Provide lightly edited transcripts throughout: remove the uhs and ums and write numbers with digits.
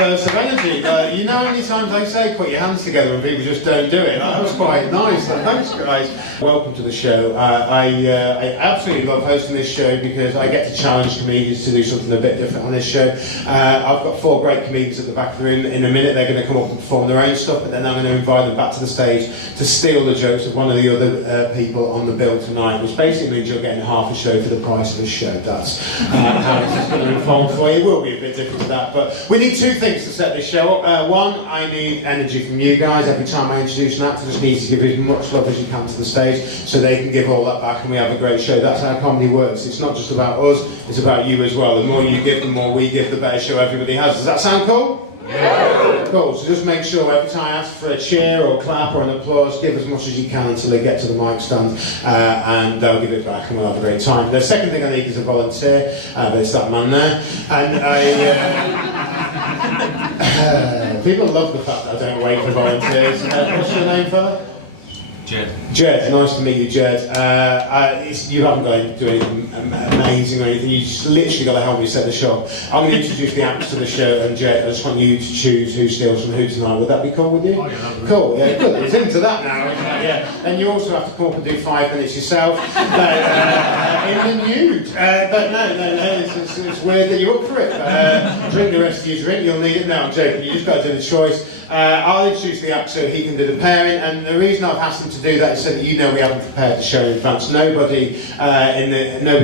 burst of energy. You know how many times I say put your hands together and people just don't do it? That was quite nice. Thanks, guys. Welcome to the show. I absolutely love hosting this show because I get to challenge comedians to do something a bit different on this show. I've got 4 great comedians at the back of the room. In a minute, they're going to come up and perform their own stuff, but then I'm going to invite them back to the stage to steal the jokes of one of the other people on the bill tonight, which basically means you're getting half a show for the price of a show. That's how it's going to unfold for you. It will be a bit different to that, but we need 2 things to set this show up. One, I need energy from you guys. Every time I introduce an actor, just needs to give as much love as you can to the stage so they can give all that back and we have a great show. That's how comedy works. It's not just about us, it's about you as well. The more you give, the more we give, the better show everybody has. Does that sound cool? Yeah. Cool, so just make sure every time I ask for a cheer or a clap or an applause, give as much as you can until they get to the mic stand and they'll give it back and we'll have a great time. The second thing I need is a volunteer, but it's that man there. And people love the fact that I don't wait for volunteers. What's your name, fella? Jed, nice to meet you, Jed. You haven't got to do anything amazing or anything, you just literally got to help me set the show. I'm going to introduce the actors to the show, and Jed, I just want you to choose who steals from who tonight. Would that be cool with you? Oh, yeah, cool, yeah, good. It's into that now, isn't it? Yeah. And you also have to come up and do 5 minutes yourself. In the nude. But no, it's weird that you're up for it. Drink the rest of your drink, you'll need it. No, I'm joking, you just got to do the choice. I'll introduce the actor so he can do the pairing, and the reason I've asked him to do that is so that you know we haven't prepared the show in advance. Nobody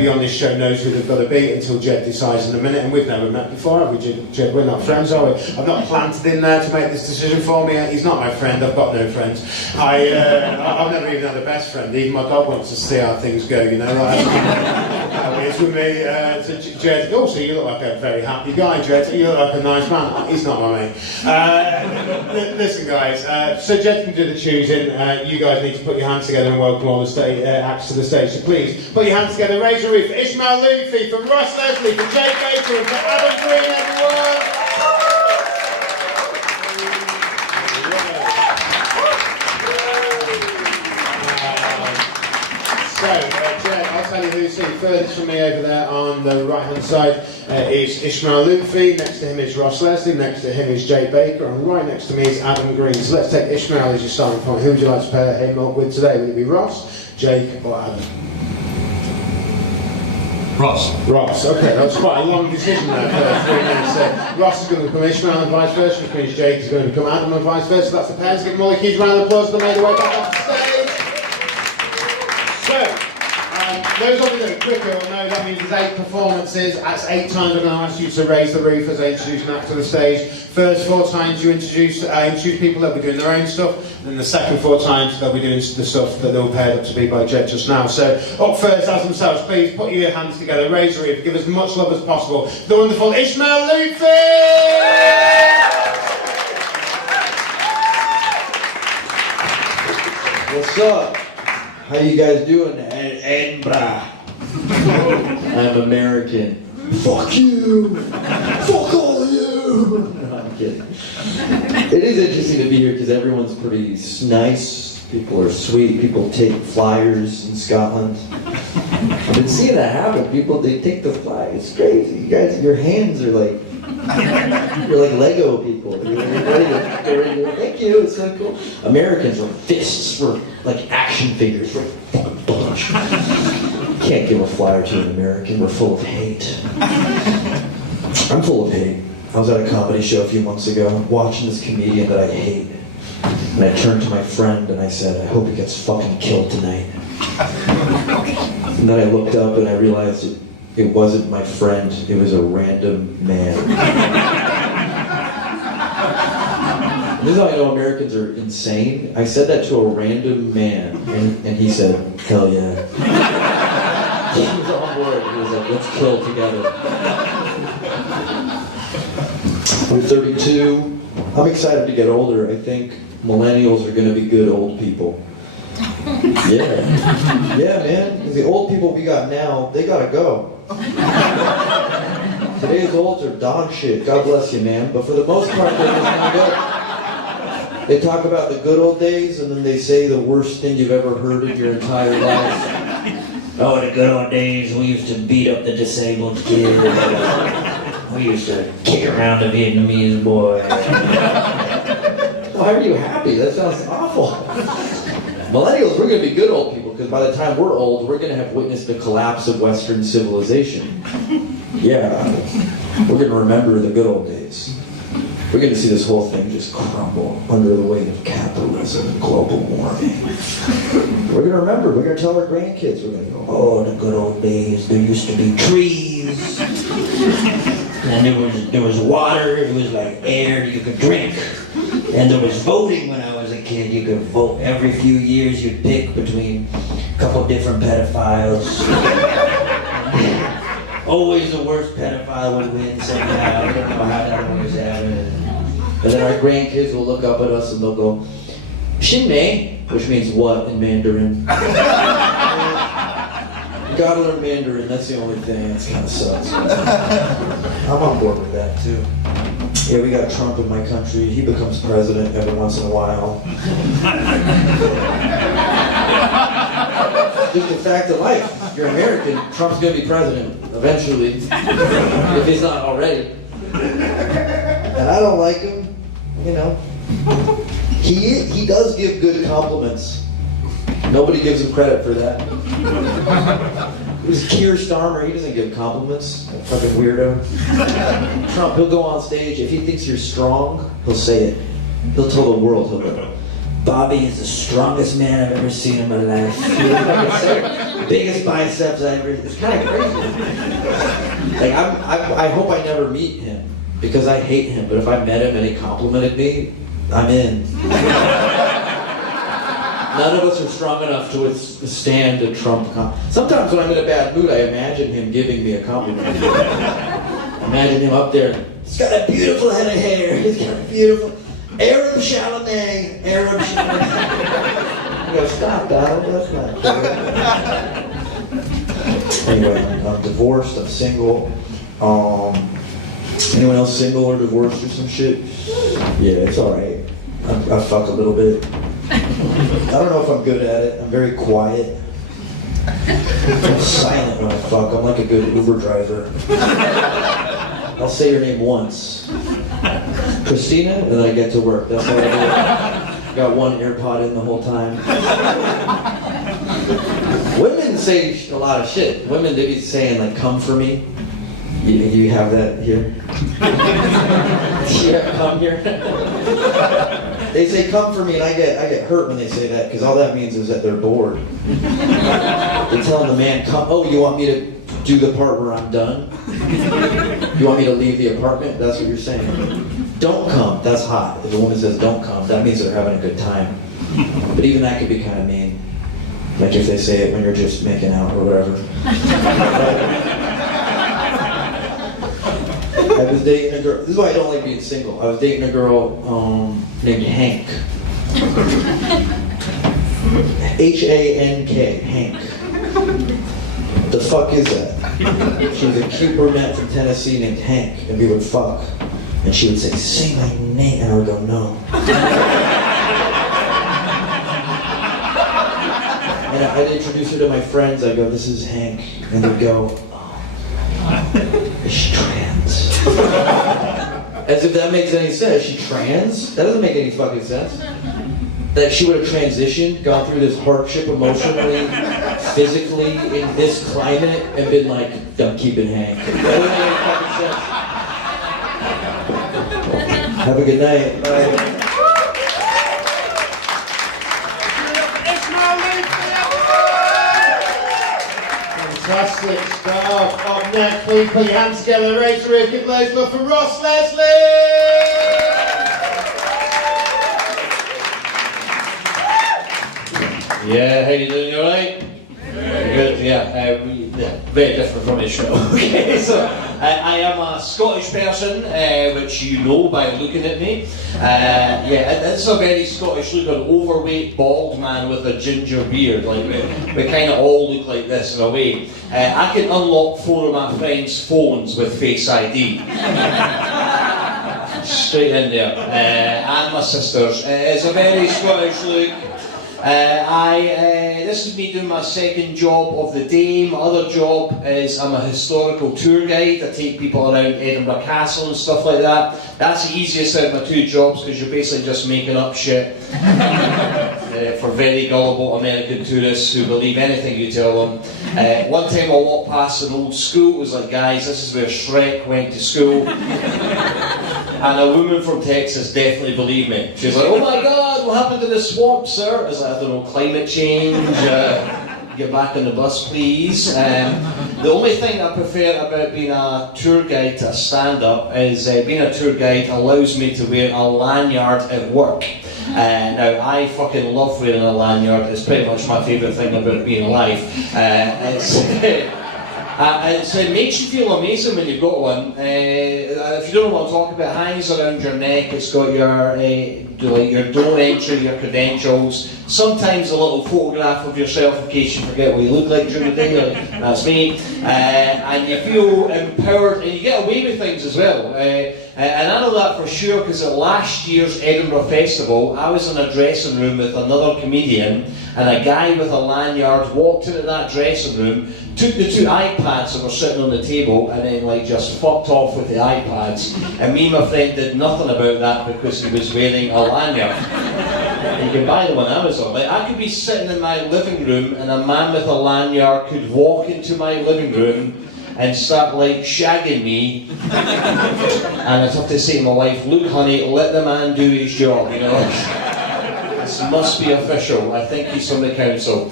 on this show knows who they've got to be until Jed decides in a minute, and we've never met before, have we, Jed? We're not friends, are we? I've not planted in there to make this decision for me. He's not my friend, I've got no friends. I've never even had a best friend. Even my dog wants to see how things go, you know, like, how it is with me. So Jed, also you look like a very happy guy, Jed. You look like a nice man. He's not my mate. Listen, guys, so Jed can do the choosing. You guys need to put your hands together and welcome all the acts to the stage. So please, put your hands together. Raise your roof for Ismael, Loutfi, from Ross Leslie, from Jake Baker, and from Adam Greene, everyone! Jed, I'll tell you who's sitting furthest from me over there on the right-hand side is Ismael Loutfi, next to him is Ross Leslie, next to him is Jake Baker, and right next to me is Adam Greene. So let's take Ismael as your starting point. Who would you like to pair him up with today? Would it be Ross, Jake, or Adam? Ross, okay, that was quite a long decision there for 3 minutes. Ross is going to become Ismael and vice versa, which means Jake is going to become Adam and vice versa. That's the pair. Let's give them all a huge round of applause for they made their way back off the stage. Those of you that are quicker will know that means there's 8 performances. That's 8 times I'm going to ask you to raise the roof as I introduce an actor to the stage. First 4 times you introduce people that will be doing their own stuff, and the second 4 times they'll be doing the stuff that they were paired up to be by Jed just now. So up first as themselves, please put your hands together, raise the roof, give as much love as possible. The wonderful Ismael Loutfi! What's up? How you guys doing? Edinburgh. I'm American. Fuck you! Fuck all of you! No, I'm kidding. It is interesting to be here because everyone's pretty nice. People are sweet. People take flyers in Scotland. I've been seeing that happen. People, they take the flyers. It's crazy. You guys, your hands are like, you're like Lego people. You're ready to, thank you, it's so cool. Americans are fists for like action figures. We're a fucking bunch. Can't give a flyer to an American. We're full of hate. I'm full of hate. I was at a comedy show a few months ago watching this comedian that I hate. And I turned to my friend and I said, I hope he gets fucking killed tonight. And then I looked up and I realized it wasn't my friend, it was a random man. This is how I know Americans are insane. I said that to a random man, and he said, hell yeah. He was on board. He was like, let's kill together. I'm 32. I'm excited to get older. I think millennials are going to be good old people. Yeah. Yeah, man. Because the old people we got now, they gotta go. Today's olds are dog shit. God bless you, man. But for the most part, they're just gonna go. They talk about the good old days, and then they say the worst thing you've ever heard in your entire life. Oh, the good old days, we used to beat up the disabled kids. We used to kick around a Vietnamese boy. Why are you happy? That sounds awful. Millennials, we're going to be good old people, because by the time we're old, we're going to have witnessed the collapse of Western civilization. Yeah, we're going to remember the good old days. We're going to see this whole thing just crumble under the weight of capitalism and global warming. We're going to remember, we're going to tell our grandkids, we're going to go, oh, the good old days, there used to be trees, and there was water, it was like air you could drink, and there was voting when I was a kid. You could vote every few years, you'd pick between a couple different pedophiles. Always the worst pedophile would win somehow. I don't know how that always happened. And then our grandkids will look up at us and they'll go, Shinmei, which means what in Mandarin. You gotta learn Mandarin, that's the only thing. That kind of sucks. I'm on board with that too. Yeah, we got Trump in my country. He becomes president every once in a while. Just the fact of life. You're American, Trump's gonna be president eventually, if he's not already. And I don't like him, you know. He does give good compliments. Nobody gives him credit for that. It was Keir Starmer, he doesn't give compliments. That fucking weirdo. Trump, he'll go on stage, if he thinks you're strong, he'll say it. He'll tell the world, he'll go, Bobby is the strongest man I've ever seen in my life. He'll fucking say it. Biggest biceps I ever, it's kind of crazy. Like, I hope I never meet him, because I hate him, but if I met him and he complimented me, I'm in. None of us are strong enough to withstand a Trump compliment. Sometimes when I'm in a bad mood, I imagine him giving me a compliment. Imagine him up there. He's got a beautiful head of hair. He's got a beautiful Arab Chalamet. Arab Chalamet. I go, stop, Donald. That's not true. Anyway, I'm divorced. I'm single. Anyone else single or divorced or some shit? Yeah, it's all right. I fuck a little bit. I don't know if I'm good at it. I'm very quiet. I'm silent when I fuck. I'm like a good Uber driver. I'll say your name once. Christina, and then I get to work. That's what I do. Got one AirPod in the whole time. Women say a lot of shit. Women, they be saying like, come for me. You have that here? Yeah, come here. They say come for me, and I get hurt when they say that, because all that means is that they're bored. They're telling the man, come. Oh, you want me to do the part where I'm done? You want me to leave the apartment? That's what you're saying. Don't come. That's hot. If a woman says don't come, that means they're having a good time. But even that could be kind of mean. Like if they say it when you're just making out or whatever. I was dating a girl, this is why I don't like being single. I was dating a girl named Hank. H-A-N-K, Hank. The fuck is that? She was a cute brunette from Tennessee named Hank, and we would fuck. And she would say, say my name, and I would go, no. And I'd introduce her to my friends, I'd go, this is Hank. And they'd go, is she trans? As if that makes any sense. Is she trans? That doesn't make any fucking sense. That she would have transitioned, gone through this hardship emotionally, physically, in this climate, and been like, I'm keeping Hank. That doesn't make any fucking sense. Have a good night. Bye. Fantastic stuff. Up next, please put your hands together. Raise your roof. Give those love for Ross Leslie. Yeah, how you doing? You alright? Good. Yeah. Very different from the show. Okay, so I am a Scottish person, which you know by looking at me. It's a very Scottish look, an overweight bald man with a ginger beard. Like we kind of all look like this in a way. I can unlock 4 of my friends' phones with Face ID. Straight in there. And my sisters. It's a very Scottish look. this is me doing my second job of the day. My other job is I'm a historical tour guide. I take people around Edinburgh Castle and stuff like that. That's the easiest out of my 2 jobs because you're basically just making up shit for very gullible American tourists who believe anything you tell them. One time I walked past an old school. It was like, guys, this is where Shrek went to school. And a woman from Texas definitely believed me. She was like, oh my God, what happened to the swamp, sir? I was like, I don't know, climate change, get back on the bus, please. The only thing I prefer about being a tour guide to a stand-up is being a tour guide allows me to wear a lanyard at work. Now, I fucking love wearing a lanyard. It's pretty much my favourite thing about being alive. It makes you feel amazing when you've got one. If you don't know what I'm talking about, it hangs around your neck. It's got your door entry, your credentials, sometimes a little photograph of yourself in case you forget what you look like during the day. That's me. And you feel empowered, and you get away with things as well. And I know that for sure because at last year's Edinburgh Festival, I was in a dressing room with another comedian, and a guy with a lanyard walked into that dressing room, took the 2 iPads that were sitting on the table, and then just fucked off with the iPads. And me and my friend did nothing about that because he was wearing a lanyard. You can buy them on Amazon. I could be sitting in my living room, and a man with a lanyard could walk into my living room and start shagging me, and I'd have to say to my wife, look honey, let the man do his job, you know. This must be official. I think he's from the council.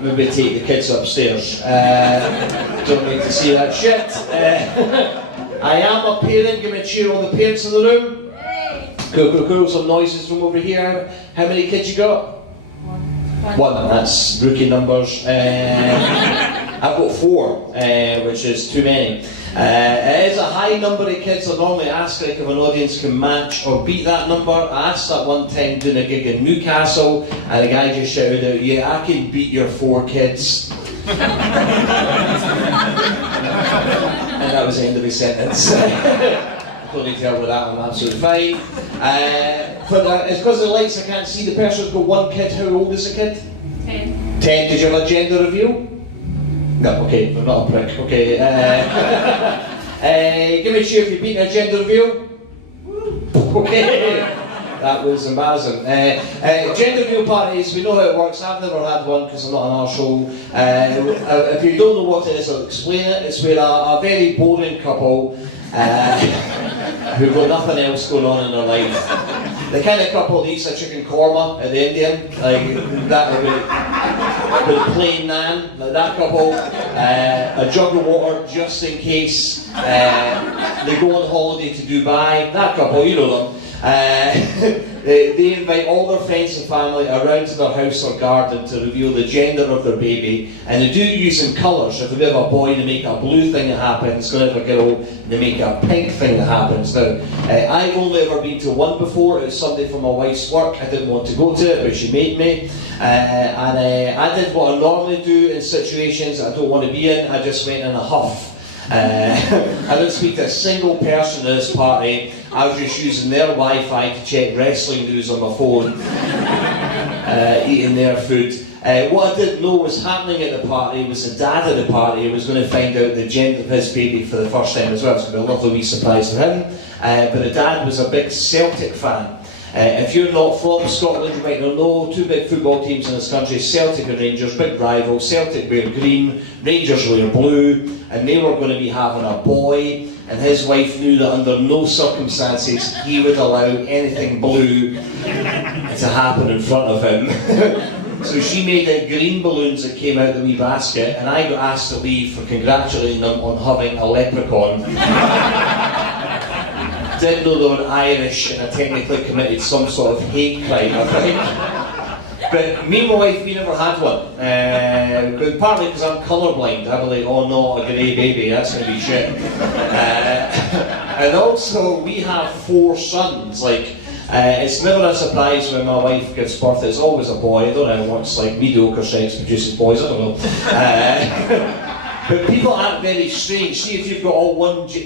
Maybe take the kids upstairs. Don't need to see that shit. I am a parent. Give me a cheer on the parents in the room. Cool. Some noises from over here. How many kids you got? One. That's rookie numbers. I've got 4, which is too many. It is a high number of kids. I normally ask if an audience can match or beat that number. I asked that one time doing a gig in Newcastle, and the guy just shouted out, yeah, I can beat your 4 kids. And that was the end of his sentence. Don't need to help with that, I'm absolutely fine. But it's because of the lights I can't see the person who's got 1 kid. How old is the kid? 10. 10. Did you have a gender reveal? No, okay, I'm not a prick. Okay. Give me a cheer if you've beaten a gender reveal. Okay. That was embarrassing. Gender reveal parties, we know how it works. I've never had one because I'm not an arsehole. If you don't know what it is, I'll explain it. It's where a very boring couple who've got nothing else going on in their life. The kind of couple that eats a chicken korma at the Indian, like that with plain naan, like that couple, a jug of water just in case, they go on holiday to Dubai, that couple, you know them. They invite all their friends and family around to their house or garden to reveal the gender of their baby, and they do it using colours. If they have a boy, they make a blue thing that happens. If they have a girl, they make a pink thing that happens. Now, I've only ever been to one before. It was somebody from my wife's work. I didn't want to go to it, but she made me. And I did what I normally do in situations I don't want to be in. I just went in a huff. I didn't speak to a single person at this party. I was just using their Wi-Fi to check wrestling news on my phone, eating their food. What I didn't know was happening at the party was the dad at the party was going to find out the gender of his baby for the first time as well. It's going to be a lovely wee surprise for him. But the dad was a big Celtic fan. If you're not from Scotland, you might not know, 2 big football teams in this country, Celtic and Rangers, big rivals. Celtic wear green, Rangers wear blue, and they were going to be having a boy, and his wife knew that under no circumstances he would allow anything blue to happen in front of him. So she made green balloons that came out of the wee basket, and I got asked to leave for congratulating them on having a leprechaun. Didn't know they were Irish, and I technically committed some sort of hate crime, I think. But me and my wife, we never had one. But partly because I'm colourblind. I'm like, oh no, a grey baby, that's going to be shit. And also, we have 4 sons. It's never a surprise when my wife gives birth. It's always a boy. I don't know what's mediocre sex produces boys, I don't know. But people aren't very strange. See, if you've got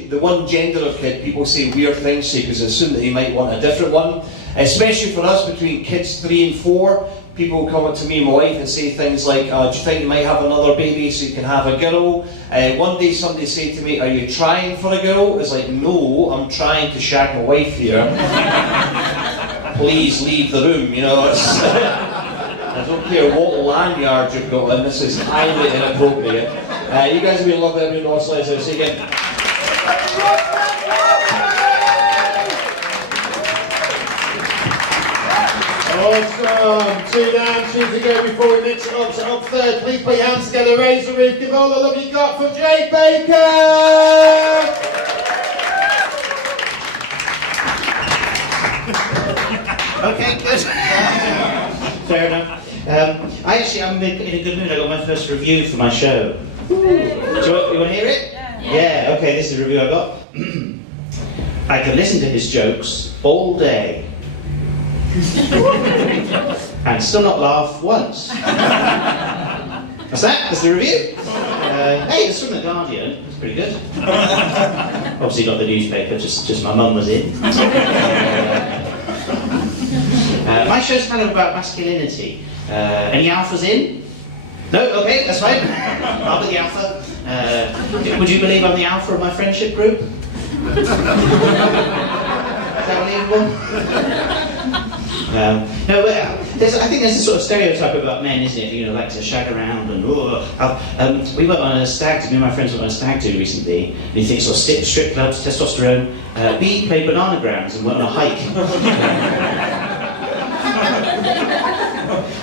the one gender of kid, people say weird things because they assume that they might want a different one. Especially for us, between kids 3 and 4, people come up to me and my wife and say things like, do you think you might have another baby so you can have a girl? One day somebody said to me, are you trying for a girl? It's like, no, I'm trying to shag my wife here. Please leave the room, you know. It's I don't care what lanyard you've got in, this is highly inappropriate. You guys have been lovely, everyone else, let's say again. Awesome. 2 down, 2 to go before we mix it up. So up third, please put your hands together, raise the roof, give all the love you got for Jake Baker! Okay, good. Fair enough. I'm in a good mood. I got my first review for my show. Do you want to hear it? Yeah. Okay, this is a review I got. I can listen to his jokes all day and still not laugh once. What's that? That's the review. Hey, it's from The Guardian. It's pretty good. Obviously not the newspaper, just my mum was in. My show's kind of about masculinity. Any alphas in? No? Okay, that's fine. I'll be the alpha. Would you believe I'm the alpha of my friendship group? Is that believable? No, but I think there's a sort of stereotype about men, isn't it? You know, like to shag around and we went on a stag do. Me and my friends went on a stag do recently. And you think sort of strip clubs, testosterone. B played bananagrams and went on a hike.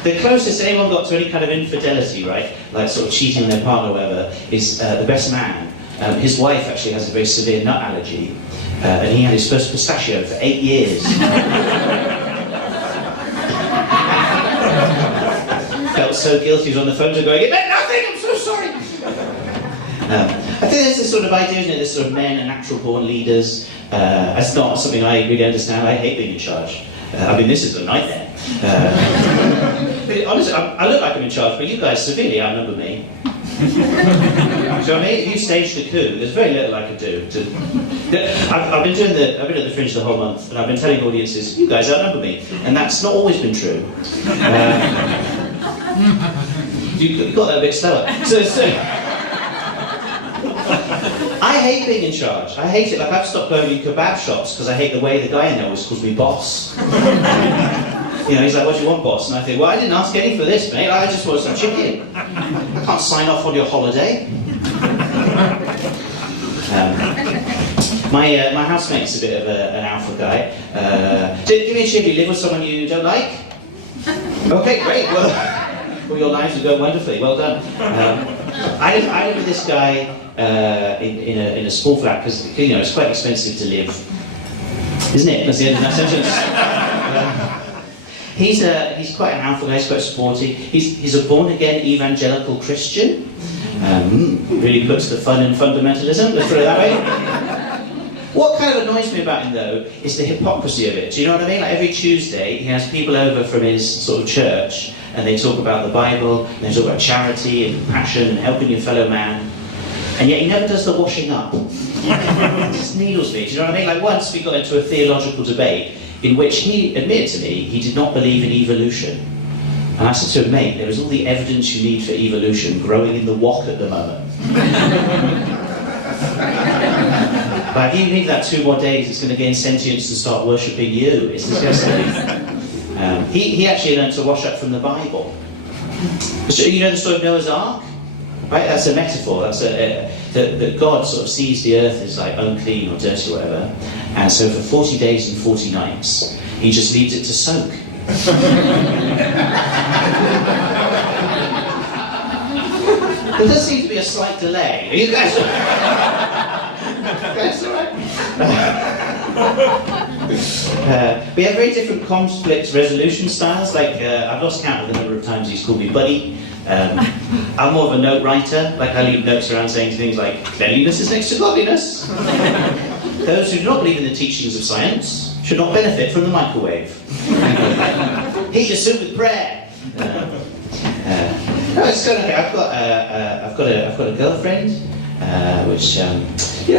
The closest anyone got to any kind of infidelity, right, like sort of cheating on their partner or whatever, is the best man. His wife actually has a very severe nut allergy, and he had his first pistachio for 8 years. Felt so guilty, he was on the phone to going, it meant nothing, I'm so sorry. I think there's this sort of idea, isn't it, this sort of men are natural born leaders. That's not something I really understand. I hate being in charge. I mean, this is a nightmare. Honestly, I look like I'm in charge, but you guys severely outnumber me. Do you know what I mean? If you staged a coup, there's very little I could do. I've been at the Fringe the whole month, and I've been telling audiences, you guys outnumber me, and that's not always been true. You got that a bit slower. I hate being in charge. I hate it. Like, I've stopped going to kebab shops because I hate the way the guy in there always calls me boss. You know, he's like, what do you want, boss? And I think, well, I didn't ask any for this, mate. I just want some chicken. I can't sign off on your holiday. My housemate's a bit of an alpha guy. Give me a chip. You live with someone you don't like? Okay, great. Well, your lives are going wonderfully. Well done. I live with this guy in a small flat because, you know, it's quite expensive to live, isn't it? That's the end of that sentence. He's quite an alpha guy. He's quite sporty. He's a born-again evangelical Christian. Really puts the fun in fundamentalism. Let's put it that way. What kind of annoys me about him, though, is the hypocrisy of it. Do you know what I mean? Like, every Tuesday, he has people over from his sort of church, and they talk about the Bible, and they talk about charity and compassion and helping your fellow man. And yet he never does the washing up. It just needles me. Do you know what I mean? Like, once we got into a theological debate in which he admitted to me he did not believe in evolution. And I said to him, mate, there is all the evidence you need for evolution growing in the wok at the moment. But if you leave that 2 more days, it's going to gain sentience and start worshipping you. It's disgusting. He actually learned to wash up from the Bible. So, you know the story of Noah's Ark? Right? That's a metaphor. That's that God sort of sees the earth as like unclean or dirty or whatever. And so for 40 days and 40 nights, he just leaves it to soak. There does seem to be a slight delay. Are you guys all right? We have very different conflict resolution styles. Like, I've lost count of the number of times he's called me buddy. I'm more of a note writer. Like, I leave notes around saying things like, cleanliness is next to godliness. Those who do not believe in the teachings of science should not benefit from the microwave. Heat your soup with prayer. No, it's kind of okay. I've got a girlfriend. which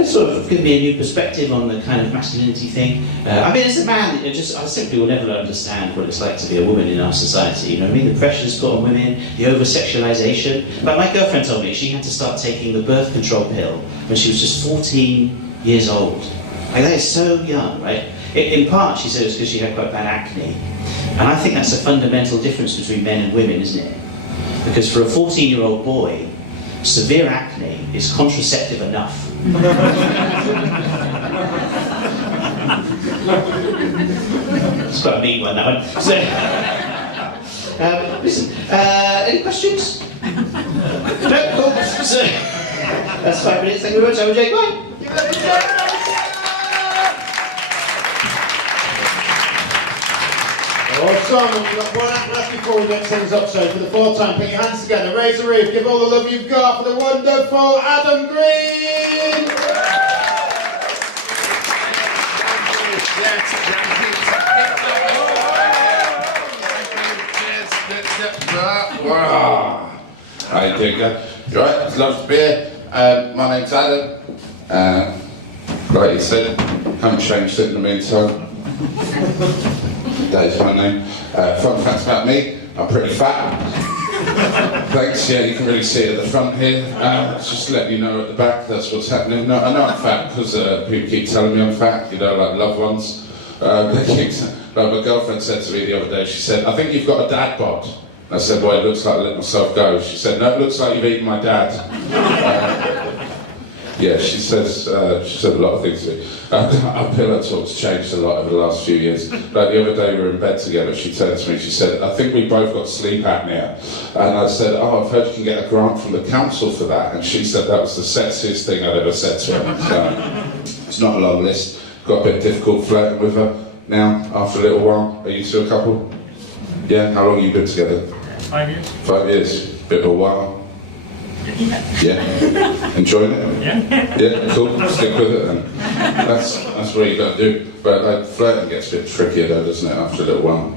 sort of gives me a new perspective on the kind of masculinity thing. I mean, as a man, I simply will never understand what it's like to be a woman in our society. You know what I mean? The pressures put on women, the over-sexualization. Like my girlfriend told me, she had to start taking the birth control pill when she was just 14 years old. Like, that is so young, right? In part, she said it was because she had quite bad acne. And I think that's a fundamental difference between men and women, isn't it? Because for a 14-year-old boy, severe acne is contraceptive enough. It's quite a mean one, that one. So, listen, any questions? No? Cool. So, that's 5 minutes. Thank you very much. I'm Jake. Bye. Awesome, we've got one act left before we get things up, so for the fourth time, put your hands together, raise the roof, give all the love you've got for the wonderful Adam Greene! How you doing, guys? You right? It's lovely to be here. My name's Adam. Like you said, haven't changed it in the meantime. That is my name. Fun facts about me, I'm pretty fat. Thanks, yeah, you can really see it at the front here. Just to let you know at the back, that's what's happening. No, I know I'm fat because people keep telling me I'm fat, you know, like loved ones. Like my girlfriend said to me the other day, she said, I think you've got a dad bod. I said, well, it looks like I let myself go. She said, no, it looks like you've eaten my dad. Yeah, she said a lot of things to me. Our pillow talk's changed a lot over the last few years. Like the other day we were in bed together, she turned to me, she said, I think we both got sleep apnea. And I said, oh, I've heard you can get a grant from the council for that. And she said that was the sexiest thing I'd ever said to her. So, it's not a long list. Got a bit difficult flirting with her now, after a little while. Are you two a couple? Yeah, how long have you been together? 5 years. 5 years, bit of a while. Yeah? Enjoying it? Yeah. Yeah, cool, stick with it then. That's what you got to do. But like, flirting gets a bit trickier though, doesn't it, after a little while?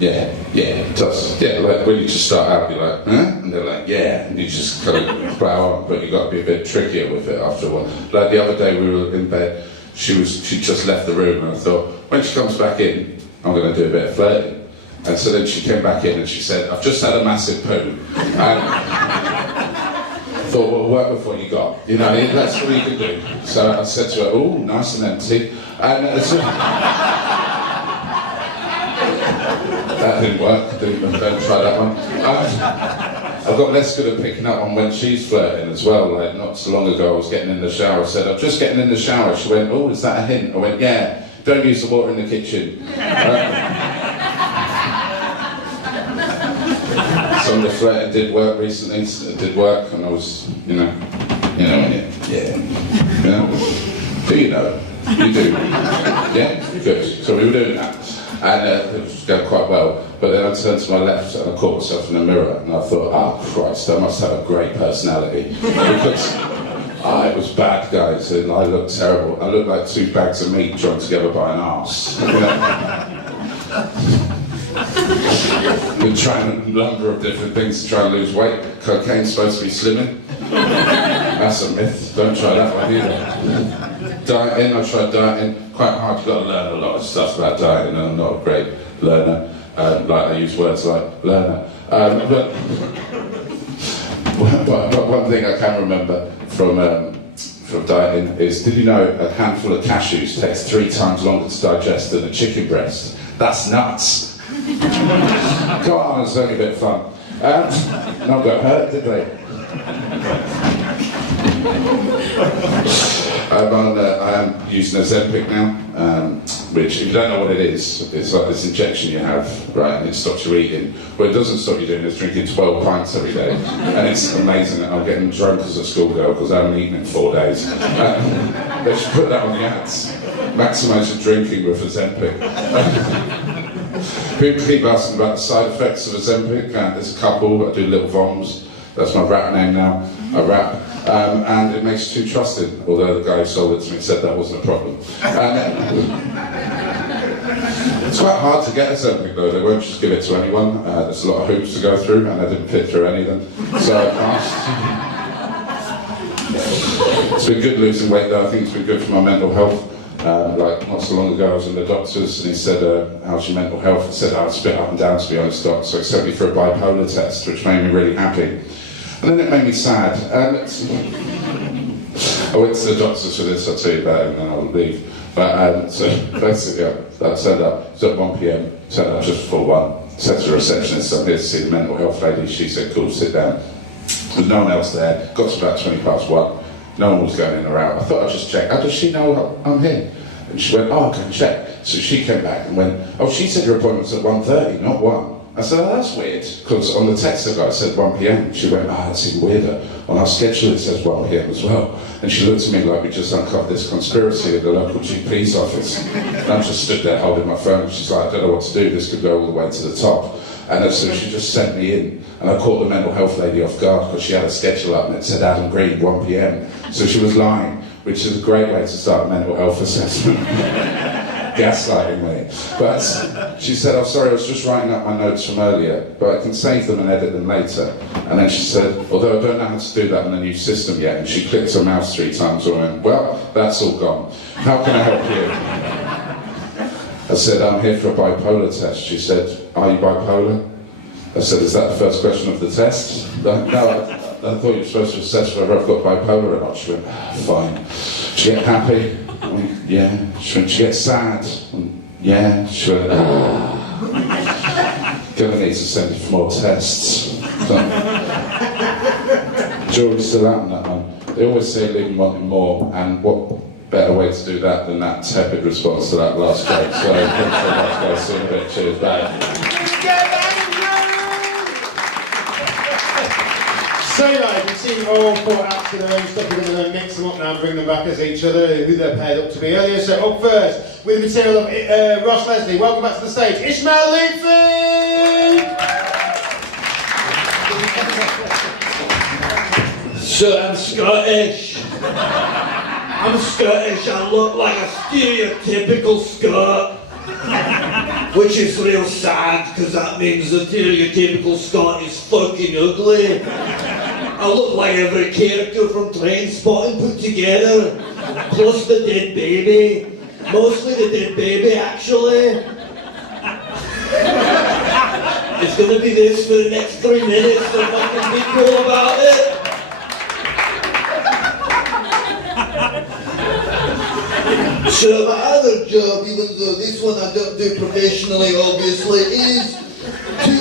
Yeah, it does. Yeah, like when you just start out, you're like, huh? And they're like, yeah, and you just kind of plow on, but you got to be a bit trickier with it after a while. Like the other day we were in bed, she just left the room, and I thought, when she comes back in, I'm going to do a bit of flirting. And so then she came back in and she said, I've just had a massive poo. I thought, well, work with what you got. You know, that's what you can do. So I said to her, oh, nice and empty. And so, that didn't work. Don't try that one. I've got less good at picking up on when she's flirting as well. Like, not so long ago, I was getting in the shower. I said, I'm just getting in the shower. She went, oh, is that a hint? I went, yeah, don't use the water in the kitchen. Some of the flirting did work recently. It did work, and I was, you know, yeah. Do you know? You do. Yeah, good. So we were doing that, and it was going quite well. But then I turned to my left and I caught myself in the mirror, and I thought, oh Christ, I must have a great personality because it was bad, guys, and I looked terrible. I looked like 2 bags of meat joined together by an arse. Been trying a number of different things to try and lose weight. Cocaine's supposed to be slimming. That's a myth. Don't try that one either. Dieting, I tried dieting. Quite hard. You've got to learn a lot of stuff about dieting, and I'm not a great learner. Like I use words like learner. But one thing I can remember from dieting is, did you know a handful of cashews takes 3 times longer to digest than a chicken breast? That's nuts. Come on, it's only a bit of fun. Not got hurt, did they? I am using Ozempic now, which, if you don't know what it is, it's like this injection you have, right, and it stops you eating. What it doesn't stop you doing is drinking 12 pints every day, and it's amazing that I'm getting drunk as a schoolgirl because I haven't eaten in 4 days. They should put that on the ads. Maximise your drinking with Ozempic. People keep asking about the side effects of Ozempic, and there's a couple. I do little voms. That's my rap name now. I rap. And it makes you too trusting, although the guy who sold it to me said that wasn't a problem. It's quite hard to get Ozempic though, they won't just give it to anyone. There's a lot of hoops to go through, and I didn't fit through any of them, so I passed. It's been good losing weight though. I think it's been good for my mental health. Like not so long ago I was in the doctor's and he said, how's your mental health? I said, I was a bit up and down to be honest, doc. So he sent me for a bipolar test, which made me really happy. And then it made me sad. I went to the doctor's for this, I'll tell you about it and then I'll leave. But so basically, I turned up, it was at 1 p.m, turned up just before 1. Said to the receptionist, I'm here to see the mental health lady. She said, cool, sit down. There's no one else there. Got to about 20 past 1. No one was going in or out. I thought I'd just check. How does she know I'm here? And she went, oh, I can check. So she came back and went, oh, she said your appointment's at 1:30, not 1. I said, oh, that's weird. Because on the text I got, it said 1 p.m. She went, oh, that's even weirder. On our schedule it says 1 p.m. as well. And she looked at me like we just uncovered this conspiracy at the local GP's office. And I just stood there holding my phone. She's like, I don't know what to do. This could go all the way to the top. And so she just sent me in. And I caught the mental health lady off guard because she had a schedule up and it said Adam Greene, 1 p.m. So she was lying, which is a great way to start a mental health assessment. Gaslighting me. But she said, oh sorry, I was just writing up my notes from earlier, but I can save them and edit them later. And then she said, although I don't know how to do that in the new system yet, and she clicked her mouse 3 times and went, well, that's all gone. How can I help you? I said, I'm here for a bipolar test. She said, are you bipolar? I said, is that the first question of the test? No, I thought you were supposed to assess whether I've got bipolar or not. She went, fine. She get happy? I went, yeah. She went, she get sad? Yeah. She went, gonna need to send you for more tests. So, jury's still out on that one. They always say leave them wanting more, and what better way to do that than that tepid response to that last joke. So thanks so much guys, see you in a bit, cheers, bye. So like, we've seen all 4 acts of their own stuff, we're going to mix them up now and bring them back as each other, who they're paired up to be earlier. So up first, with the material of Ross Leslie, welcome back to the stage, Ismael Loutfi! So I'm Scottish. I'm Scottish, I look like a stereotypical Scot. Which is real sad, because that means the stereotypical Scot is fucking ugly. I look like every character from Trainspotting put together, plus the dead baby. Mostly the dead baby, actually. It's gonna be this for the next 3 minutes, so fucking be cool about it. So my other job, even though this one I don't do professionally, obviously, is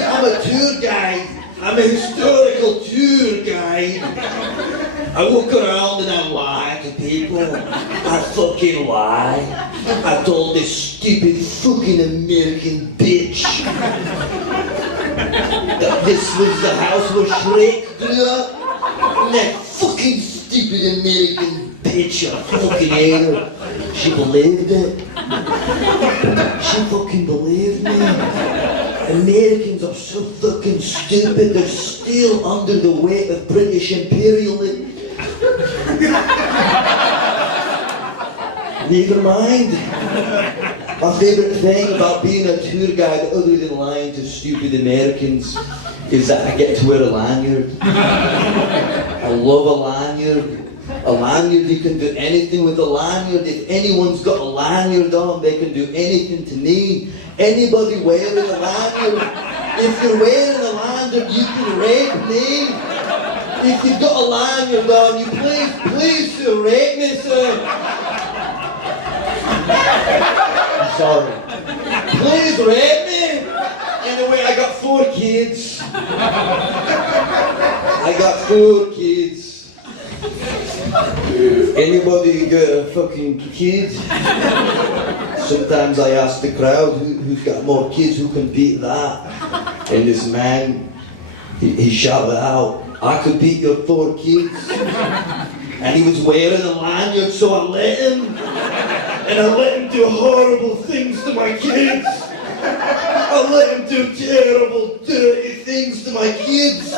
I'm a tour guide. I'm a historical tour guide. I walk around and I lie to people. I fucking lie. I told this stupid fucking American bitch that this was the house where Shrek grew up. And that fucking stupid American bitch, I fucking hate her. She believed it. She fucking believed me. Americans are so fucking stupid, they're still under the weight of British imperialism. Never mind. My favourite thing about being a tour guide, other than lying to stupid Americans, is that I get to wear a lanyard. I love a lanyard. A lanyard, you can do anything with a lanyard. If anyone's got a lanyard on, they can do anything to me. Anybody wearing a lanyard, if you're wearing a lanyard, you can rape me. If you've got a lanyard on, you please rape me, sir. I'm sorry. Please rape me. Anyway, I got 4 kids. I got 4 kids. Anybody got a fucking kid? Sometimes I ask the crowd who's got more kids, who can beat that? And this man, he shouted out, I could beat your 4 kids. And he was wearing a lanyard, so I let him. And I let him do horrible things to my kids. I let him do terrible, dirty things to my kids.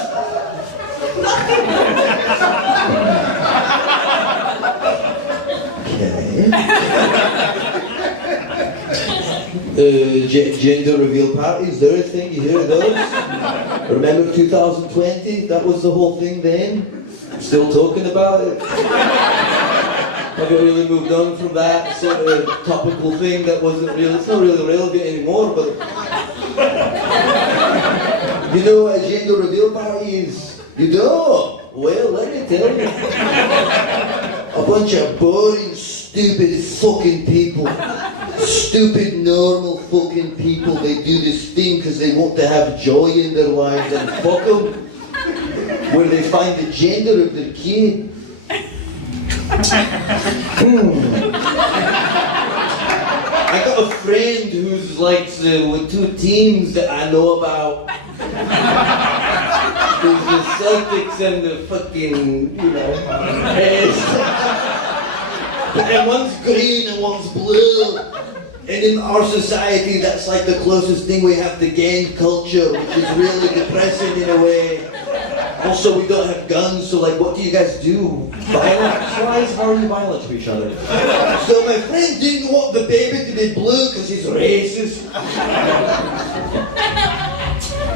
Gender reveal parties, they're a thing, you hear of those? Remember 2020? That was the whole thing then. Still talking about it. Have you really moved on from that sort of topical thing that wasn't really, it's not really relevant anymore, but you know what a gender reveal party is? You don't? Well, let me tell you. A bunch of boring, stupid fucking people. Stupid, normal fucking people. They do this thing because they want to have joy in their lives, and fuck them. Where they find the gender of their kid. I got a friend who's like with two teams that I know about. There's the Celtics and the fucking, you know. And one's green and one's blue. And in our society, that's like the closest thing we have to gang culture, which is really depressing in a way. Also, we don't have guns, so like, what do you guys do? Violence-wise, how are you violent to each other? So my friend didn't want the baby to be blue because he's racist.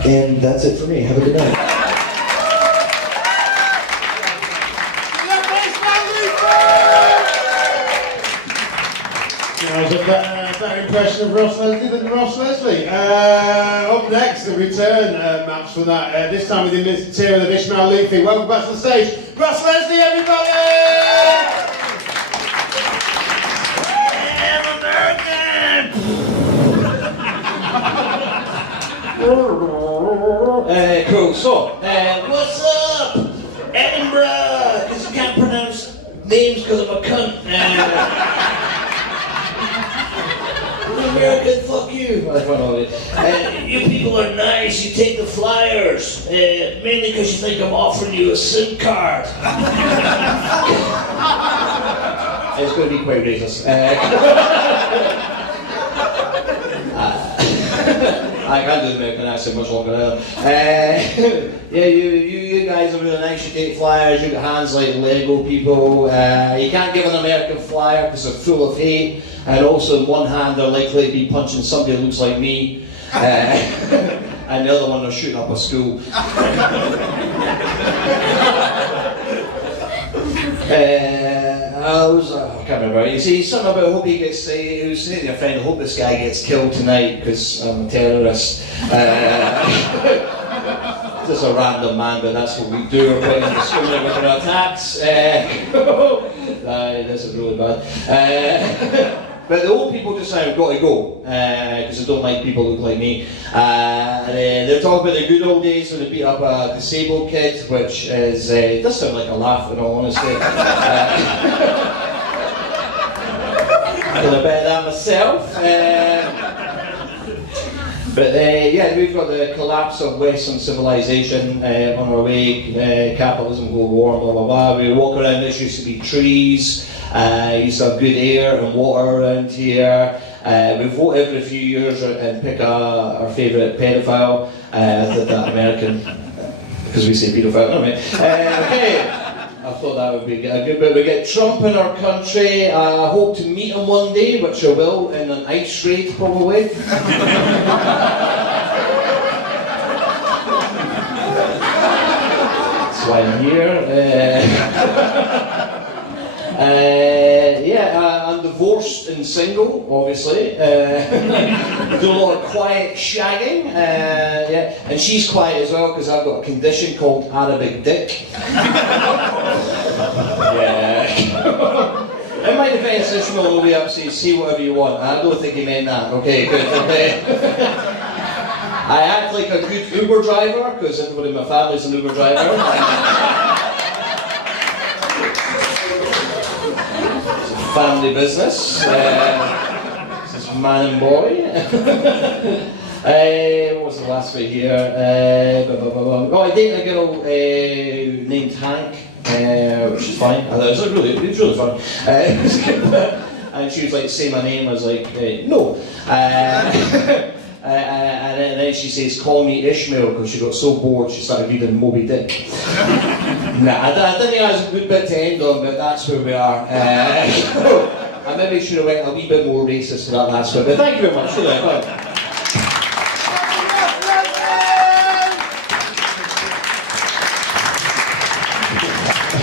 And that's it for me. Have a good night. That was a better impression of Ross Leslie than Ross Leslie. Up next, the return match for that. This time with the material of Ismael Loutfi. Welcome back to the stage, Ross Leslie, everybody! I'm American! Cool, so, what's up? Edinburgh! Because you can't pronounce names because I'm a cunt. American, fuck you. You people are nice, you take the flyers. Mainly because you think I'm offering you a SIM card. It's going to be quite racist. I can't do the American accent much longer now. Yeah, you guys are really nice, you take flyers, you got hands like Lego people. You can't give an American flyer because they're full of hate. And also in one hand they're likely to be punching somebody who looks like me. And the other one they're shooting up a school. I can't remember. You see, something about hope he gets. He was saying to your friend, I hope this guy gets killed tonight because I'm a terrorist. Just a random man, but that's what we do. We're quite indiscriminate with our attacks. This is really bad. But the old people just say, I've got to go, because they don't like people who look like me. They're talking about the good old days when they beat up a disabled kid, which is, does sound like a laugh in all honesty. I'm going to bet that myself. But yeah, we've got the collapse of Western civilization on our way, capitalism go warm, blah blah blah. We walk around, this used to be trees, used to have good air and water around here. We vote every few years and pick our favourite paedophile, that American, because we say paedophile, don't we? Okay. I thought that would be good, but we get Trump in our country. I hope to meet him one day, which I will, in an ice raid probably. That's why I'm here. I'm divorced and single, obviously. Do a lot of quiet shagging, and she's quiet as well because I've got a condition called Arabic dick. In my defence, Ismael will be up saying, say whatever you want. I don't think he meant that. Okay, good. Okay. I act like a good Uber driver because everybody in my family is an Uber driver. Family business. This is man and boy. What was the last bit here? Oh, I dated a girl named Hank, which is fine. It was really fun. And she was like, say my name. I was like, no. And then she says, call me Ishmael, because she got so bored she started reading Moby Dick. Nah, I didn't think that was a good bit to end on, but that's where we are. I maybe should have went a wee bit more racist for that last one, but thank you very much for that.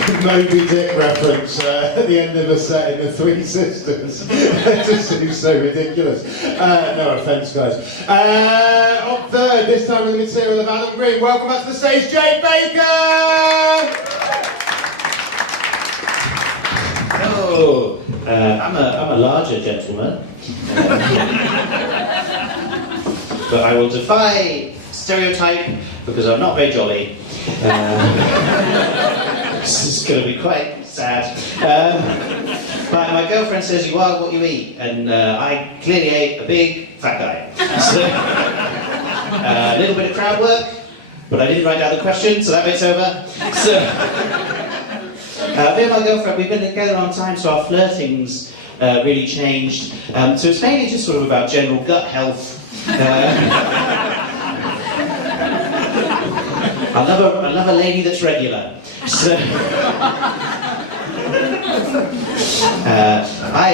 Moby Dick reference at the end of the set in The Three Sisters. It just seems so ridiculous. No offence, guys. Up third, this time with the material of Adam Greene. Welcome back to the stage, Jake Baker! Hello. I'm a larger gentleman. But I will defy stereotype because I'm not very jolly. This is going to be quite sad. My girlfriend says you are what you eat, and I clearly ate a big fat guy. So, a little bit of crowd work, but I didn't write down the question, so that bit's over. So, me and my girlfriend, we've been together a long time, so our flirting's really changed. So it's mainly just sort of about general gut health. I love a lady that's regular. So,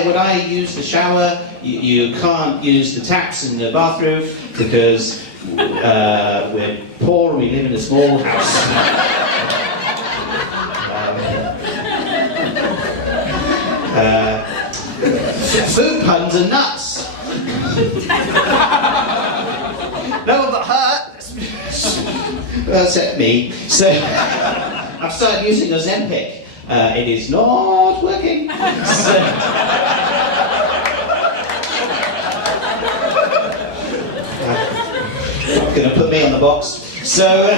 when I use the shower, you can't use the taps in the bathroom because we're poor and we live in a small house. Food puns are nuts. No one but her. Except me. So I've started using Ozempic. It is not working. So, not going to put me on the box. So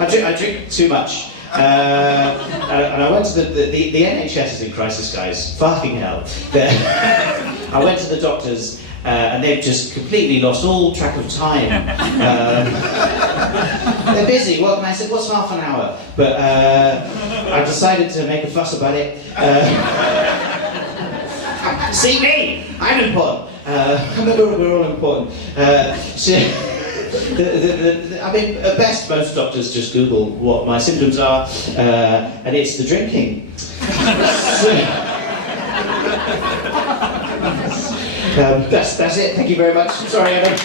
I drink too much. And I went to the NHS is in crisis, guys. Fucking hell. I went to the doctors. And they've just completely lost all track of time. They're busy. Well, and I said, what's half an hour? But I decided to make a fuss about it. See me! I'm important. We're all important. So, I mean, at best, most doctors just Google what my symptoms are, and it's the drinking. That's it. Thank you very much. Sorry, Adam.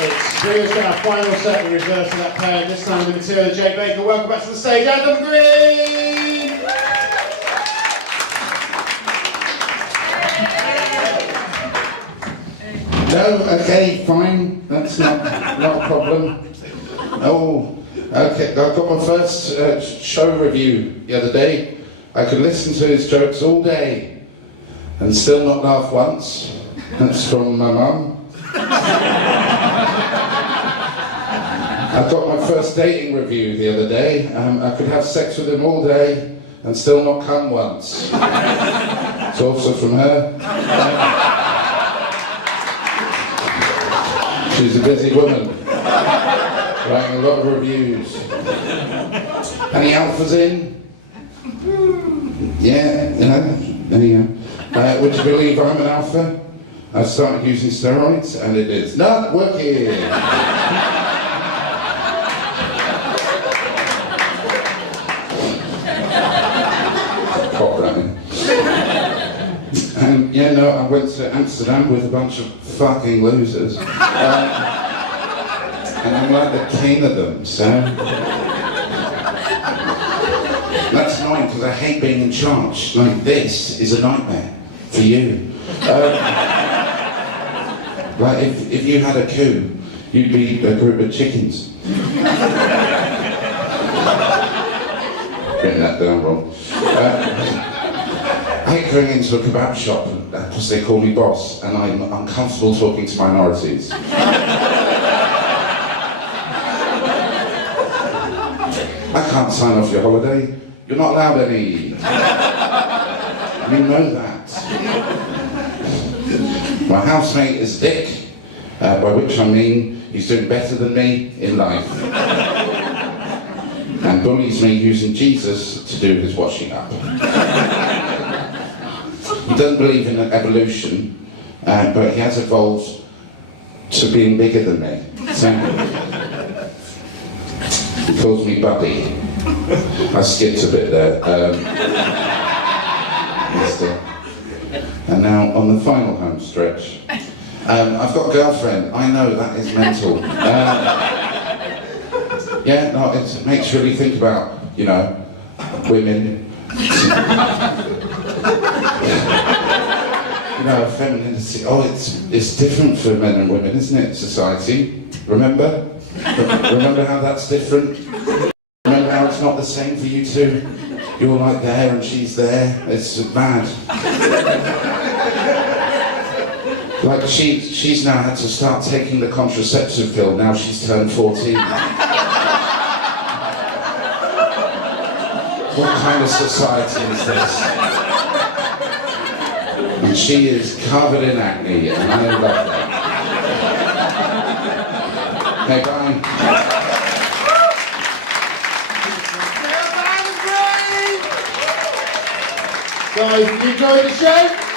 It's brings us to our final set, the reverse of that pair, this time with the material of Jake Baker. Welcome back to the stage, Adam Greene! No, okay, fine. That's not a problem. Oh, okay. I got my first show review the other day. I could listen to his jokes all day and still not laugh once. That's from my mum. I got my first dating review the other day. I could have sex with him all day and still not come once. It's also from her. She's a busy woman, writing a lot of reviews. Any alphas in? Yeah, there you go. Would you believe I'm an alpha? I started using steroids and it is not working. Pop that in. And yeah, no, I went to Amsterdam with a bunch of fucking losers. And I'm like the king of them, so... That's annoying because I hate being in charge. Like, this is a nightmare for you. Like, if you had a coup, you'd be a group of chickens. Written that down wrong. I hate going into a kebab shop because they call me boss and I'm uncomfortable talking to minorities. I can't sign off your holiday. You're not allowed any. You know that. My housemate is Dick, by which I mean he's doing better than me in life. And bullies me using Jesus to do his washing up. He doesn't believe in evolution, but he has evolved to being bigger than me. So, he calls me Buddy. I skipped a bit there. And now on the final home stretch. I've got a girlfriend. I know that is mental. Yeah, no, it makes you really think about, you know, women. You know, femininity. Oh, it's different for men and women, isn't it? Society. Remember? Remember how that's different? Remember how it's not the same for you two? You're like there and she's there. It's mad. Like she's now had to start taking the contraceptive pill. Now she's turned 14. What kind of society is this? And she is covered in acne, and I love that. Okay, bye. Guys, you enjoyed the show?